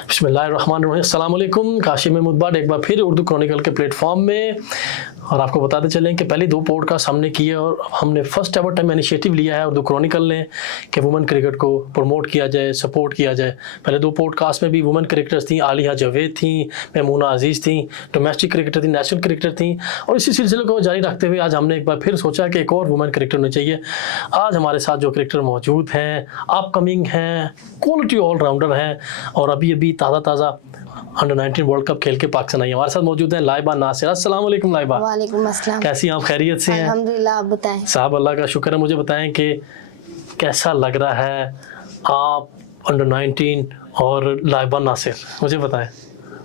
बिस्मिल्लाहिर्रहमानिर्रहीम, अस्सलाम वालेकुम। काशिम महमूद बाट एक बार फिर उर्दू क्रॉनिकल के प्लेटफॉर्म में, और आपको बताते चलें कि पहले 2 पॉडकास्ट हमने किए और हमने फर्स्ट एवर टाइम इनिशिएटिव लिया है उर्दू क्रॉनिकल ने कि वुमेन क्रिकेट को प्रमोट किया जाए, सपोर्ट किया जाए। पहले 2 पॉडकास्ट में भी वुमेन क्रिकेटर्स थी, आलिया जावेद थी, मैमूना अजीज़ थी, डोमेस्टिक क्रिकेटर थी, नेशनल क्रिकेटर थी, और इसी सिलसिले को जारी रखते हुए आज हमने एक बार फिर सोचा कि एक और वुमेन क्रिकेटर होनी चाहिए। आज हमारे साथ जो क्रिकेटर मौजूद हैं, अपकमिंग हैं, क्वालिटी ऑलराउंडर हैं और अभी अभी ताज़ा अंडर 19 वर्ल्ड कप खेल के पाकिस्तान आई। हमारे साथ मौजूद हैं लाइबा नासिर। अस्सलाम वालेकुम लाइबा। वालेकुम अस्सलाम। कैसी हैं आप, खैरियत से हैं? अल्हम्दुलिल्लाह, आप बताएं। साहब अल्लाह का शुक्र है। मुझे बताएं कि कैसा लग रहा है आप अंडर 19 और लाइबा नासिर, मुझे बताएं।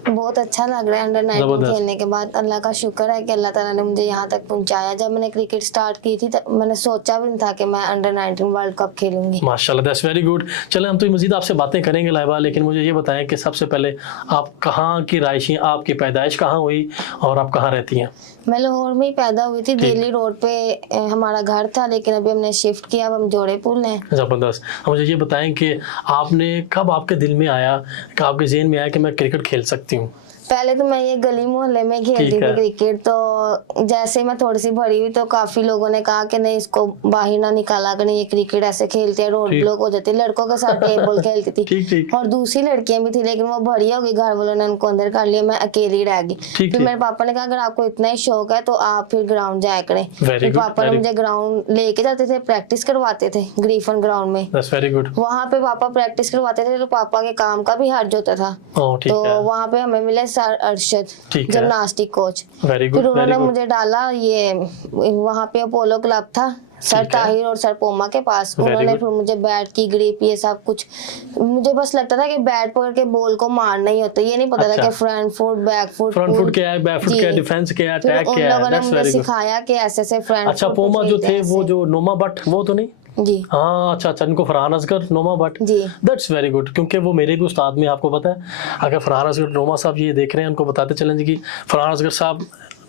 बहुत अच्छा लग रहा है अंडर 19 खेलने के बाद। अल्लाह का शुक्र है कि अल्लाह ताला ने मुझे यहाँ तक पहुँचाया। जब मैंने क्रिकेट स्टार्ट की थी तो मैंने सोचा भी नहीं था कि मैं अंडर 19 वर्ल्ड कप खेलूंगी। माशाल्लाह, दैट्स वेरी गुड। चलें हम तो मज़ीद आपसे बातें करेंगे लाइबा, लेकिन मुझे ये बताएं कि सबसे पहले आप कहाँ की रहायशी, आपकी पैदाइश कहाँ हुई और आप कहाँ रहती हैं? मैं लाहौर में ही पैदा हुई थी, दिल्ली रोड पे हमारा घर था, लेकिन अभी हमने शिफ्ट किया, अब हम जोड़ेपुर हैं। ज़बरदस्त। मुझे ये बताएं कि आपने कब आपके दिल में आया, कि आपके जहन में आया कि मैं क्रिकेट खेल सकती हूँ? पहले तो मैं ये गली मोहल्ले में खेलती थी क्रिकेट, तो जैसे मैं थोड़ी सी बड़ी हुई तो काफी लोगों ने कहा कि नहीं, इसको बाहर ना निकाला कर, ये क्रिकेट ऐसे खेलते हैं, रोड ब्लॉक हो जाती है। लड़कों के साथ टेबल खेलती थी ठीक। और दूसरी लड़कियां भी थी, लेकिन वो बड़ी हो गई, घर वालों ने उनको अंदर कर लिया, मैं अकेली रह गई। फिर मेरे पापा ने कहा अगर आपको इतना ही शौक है तो आप फिर ग्राउंड जाया करें। फिर पापा ने मुझे ग्राउंड लेके जाते थे, प्रैक्टिस करवाते थे ग्रीफन ग्राउंड में। वहाँ पे पापा प्रैक्टिस करवाते थे, तो पापा के काम का भी हर्ज होता था, तो वहाँ पे हमें मिले सर अरशद, जिम्नास्टिक कोच। फिर उन्होंने मुझे डाला, ये वहाँ पे अपोलो क्लब था, सर ताहिर और सर पोमा के पास। उन्होंने फिर मुझे बैट की ग्रिप, ये सब कुछ, मुझे बस लगता था कि बैट पकड़ के बॉल को मारना ही होता है, ये नहीं पता था कि फ्रंट फुट, बैक फुट क्या है, बैक फुट क्या है, डिफेंस क्या है, अटैक क्या है। उन लोगों ने मुझे सिखाया कि ऐसे फ्रंट। अच्छा, पोमा जो थे वो जो नोमा भट्ट, वो तो नहीं? जी हाँ, अच्छा, इनको Farhan Asghar, Noma Bhatt, that's very good, क्योंकि वो मेरे भी उस्ताद में, आपको पता है। अगर फरहान असगर, नोमा साहब ये देख रहे हैं, उनको बताते चलें कि फरहान असगर साहब